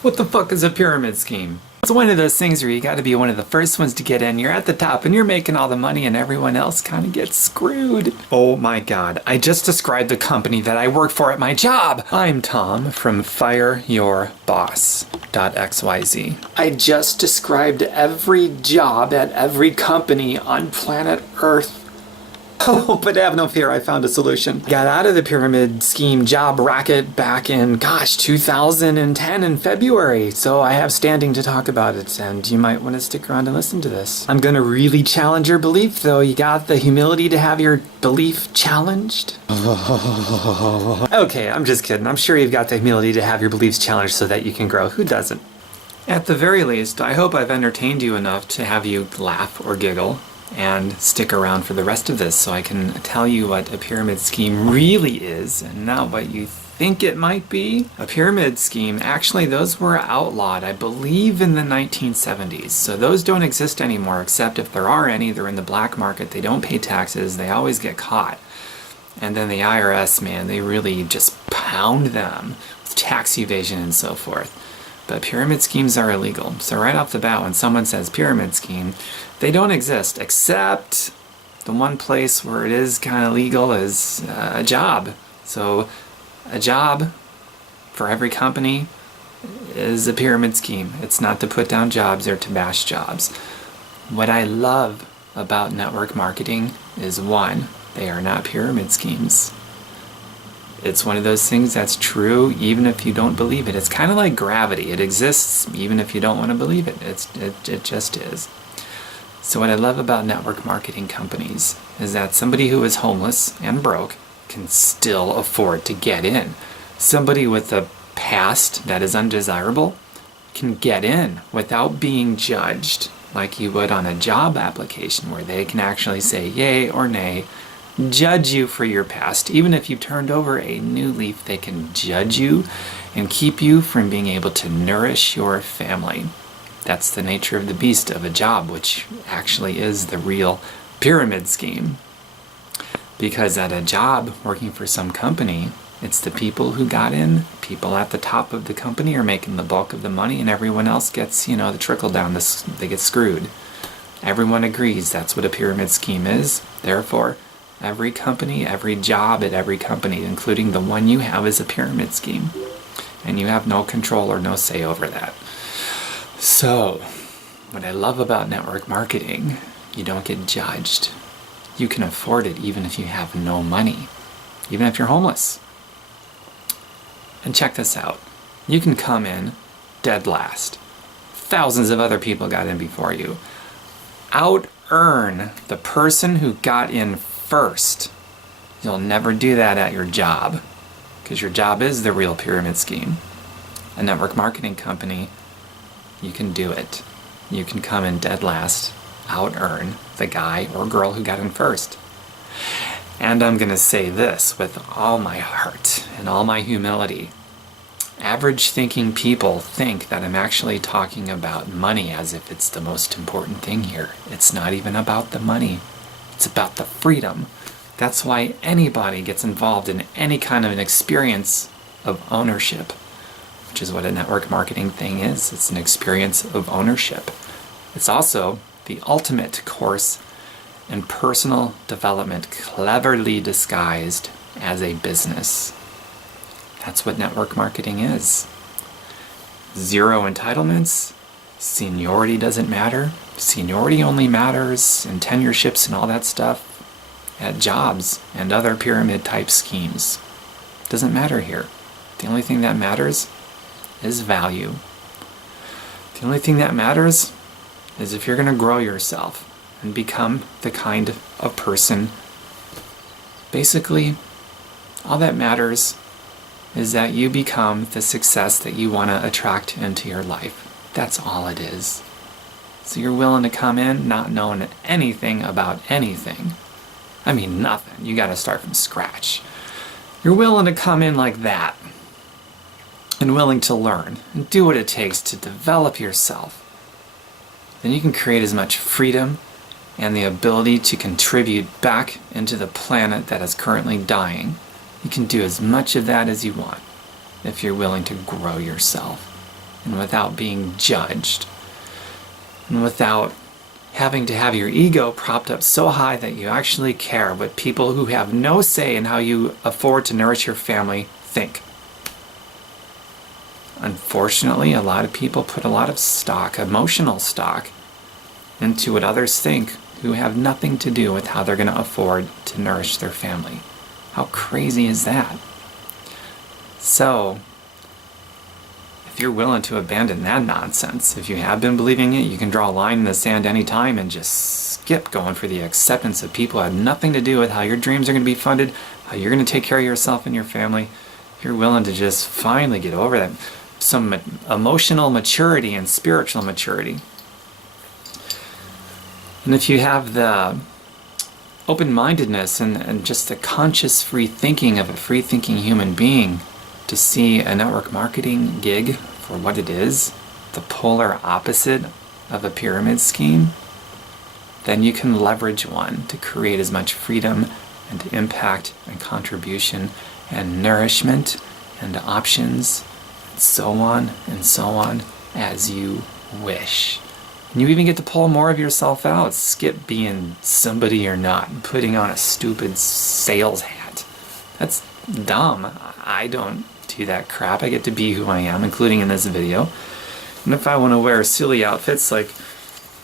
What the fuck is a pyramid scheme? It's one of those things where you gotta be one of the first ones to get in. You're at the top and you're making all the money and everyone else kind of gets screwed. Oh my god, I just described the company that I work for at my job. I'm Tom from FireYourBoss.xyz. I just described every job at every company on planet Earth. Oh, but have no fear, I found a solution. Got out of the pyramid scheme job racket back in, 2010 in February, so I have standing to talk about it, and you might want to stick around and listen to this. I'm gonna really challenge your belief, though. You got the humility to have your belief challenged? Okay, I'm just kidding. I'm sure you've got the humility to have your beliefs challenged so that you can grow. Who doesn't? At the very least, I hope I've entertained you enough to have you laugh or giggle and stick around for the rest of this so I can tell you what a pyramid scheme really is and not what you think it might be. A pyramid scheme, actually those were outlawed, I believe, in the 1970s. So those don't exist anymore, except if there are any, they're in the black market, they don't pay taxes, they always get caught. And then the IRS, man, they really just pound them with tax evasion and so forth. But pyramid schemes are illegal. So right off the bat, when someone says pyramid scheme, they don't exist, except the one place where it is kind of legal is a job. So a job for every company is a pyramid scheme. It's not to put down jobs or to bash jobs. What I love about network marketing is, one, they are not pyramid schemes. It's one of those things that's true even if you don't believe it. It's kind of like gravity. It exists even if you don't want to believe it. It just is. So what I love about network marketing companies is that somebody who is homeless and broke can still afford to get in. Somebody with a past that is undesirable can get in without being judged like you would on a job application, where they can actually say yay or nay, judge you for your past. Even if you've turned over a new leaf, they can judge you and keep you from being able to nourish your family. That's the nature of the beast of a job, which actually is the real pyramid scheme. Because at a job, working for some company, it's the people who got in, people at the top of the company are making the bulk of the money, and everyone else gets, the trickle down, they get screwed. Everyone agrees that's what a pyramid scheme is. Therefore, every company, every job at every company, including the one you have, is a pyramid scheme. And you have no control or no say over that. So, what I love about network marketing, you don't get judged. You can afford it even if you have no money, even if you're homeless. And check this out. You can come in dead last. Thousands of other people got in before you. Out-earn the person who got in first. You'll never do that at your job, because your job is the real pyramid scheme. A network marketing company, you can do it. You can come in dead last, out-earn the guy or girl who got in first. And I'm going to say this with all my heart and all my humility. Average thinking people think that I'm actually talking about money as if it's the most important thing here. It's not even about the money. It's about the freedom. That's why anybody gets involved in any kind of an experience of ownership, which is what a network marketing thing is. It's an experience of ownership. It's also the ultimate course in personal development, cleverly disguised as a business. That's what network marketing is. Zero entitlements. Seniority doesn't matter. Seniority only matters in tenureships and all that stuff at jobs and other pyramid type schemes. Doesn't matter here. The only thing that matters is value. The only thing that matters is if you're going to grow yourself and become the kind of person. Basically, all that matters is that you become the success that you want to attract into your life. That's all it is. So you're willing to come in not knowing anything about anything. I mean, nothing. You got to start from scratch. You're willing to come in like that and willing to learn and do what it takes to develop yourself. Then you can create as much freedom and the ability to contribute back into the planet that is currently dying. You can do as much of that as you want if you're willing to grow yourself. and without being judged, and without having to have your ego propped up so high that you actually care what people who have no say in how you afford to nourish your family think. Unfortunately, a lot of people put a lot of stock, emotional stock, into what others think who have nothing to do with how they're going to afford to nourish their family. How crazy is that? So, if you're willing to abandon that nonsense, if you have been believing it, you can draw a line in the sand anytime and just skip going for the acceptance of people who have nothing to do with how your dreams are going to be funded, how you're going to take care of yourself and your family. If you're willing to just finally get over that, some emotional maturity and spiritual maturity. And if you have the open-mindedness and just the conscious free thinking of a free-thinking human being to see a network marketing gig for what it is, the polar opposite of a pyramid scheme, then you can leverage one to create as much freedom and impact and contribution and nourishment and options and so on as you wish. And you even get to pull more of yourself out. Skip being somebody you're not and putting on a stupid sales hat. That's dumb. I don't do that crap. I get to be who I am, including in this video. And if I want to wear silly outfits, like,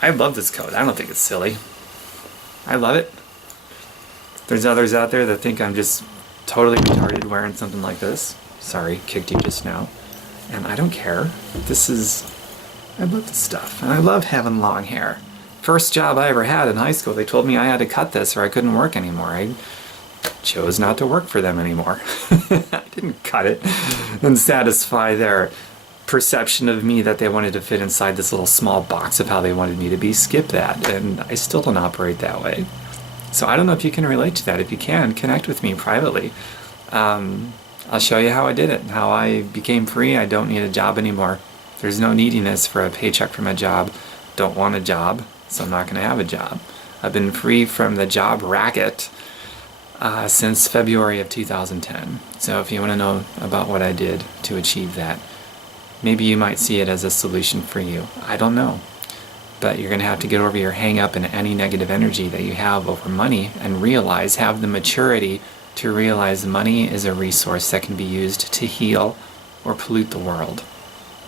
I love this coat. I don't think it's silly. I love it. There's others out there that think I'm just totally retarded wearing something like this. Sorry, kicked you just now. And I don't care. I love this stuff. And I love having long hair. First job I ever had in high school, they told me I had to cut this or I couldn't work anymore. I chose not to work for them anymore. I didn't cut it and satisfy their perception of me that they wanted to fit inside this little small box of how they wanted me to be. Skip that. And I still don't operate that way. So I don't know if you can relate to that. If you can, connect with me privately. I'll show you how I did it, how I became free. I don't need a job anymore. There's no neediness for a paycheck from a job. Don't want a job, so I'm not going to have a job. I've been free from the job racket since February of 2010. So if you want to know about what I did to achieve that, maybe you might see it as a solution for you. I don't know. But you're going to have to get over your hang-up and any negative energy that you have over money and have the maturity to realize money is a resource that can be used to heal or pollute the world.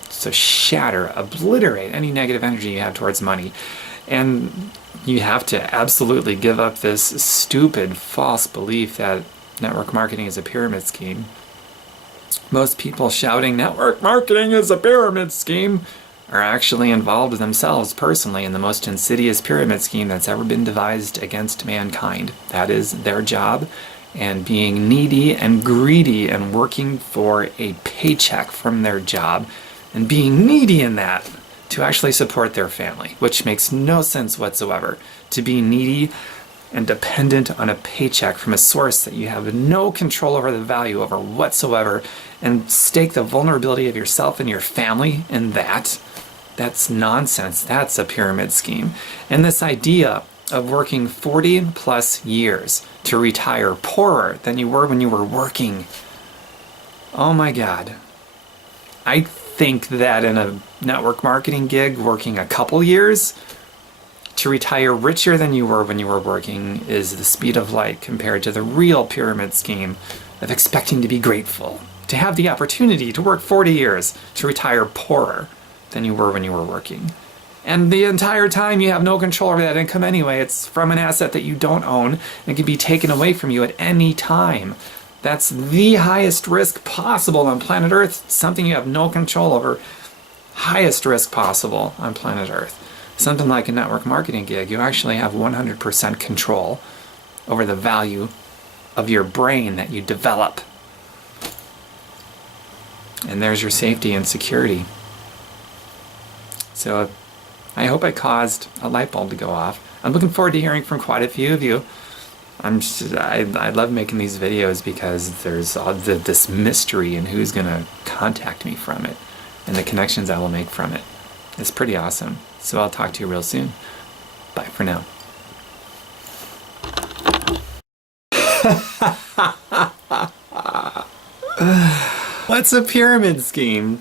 So shatter, obliterate any negative energy you have towards money. And you have to absolutely give up this stupid, false belief that network marketing is a pyramid scheme. Most people shouting network marketing is a pyramid scheme are actually involved themselves personally in the most insidious pyramid scheme that's ever been devised against mankind. That is their job, and being needy and greedy and working for a paycheck from their job and being needy in that to actually support their family, which makes no sense whatsoever. To be needy and dependent on a paycheck from a source that you have no control over the value over whatsoever and stake the vulnerability of yourself and your family in that's nonsense. That's a pyramid scheme. And this idea of working 40 plus years to retire poorer than you were when you were working. Oh my God. I think that in a network marketing gig, working a couple years to retire richer than you were when you were working is the speed of light compared to the real pyramid scheme of expecting to be grateful, to have the opportunity to work 40 years to retire poorer than you were when you were working. And the entire time you have no control over that income anyway. It's from an asset that you don't own and can be taken away from you at any time. That's the highest risk possible on planet Earth, something you have no control over. Highest risk possible on planet Earth. Something like a network marketing gig, you actually have 100% control over the value of your brain that you develop. And there's your safety and security. So I hope I caused a light bulb to go off. I'm looking forward to hearing from quite a few of you. I love making these videos because there's all this mystery in who's going to contact me from it and the connections I will make from it. It's pretty awesome. So I'll talk to you real soon. Bye for now. What's a pyramid scheme?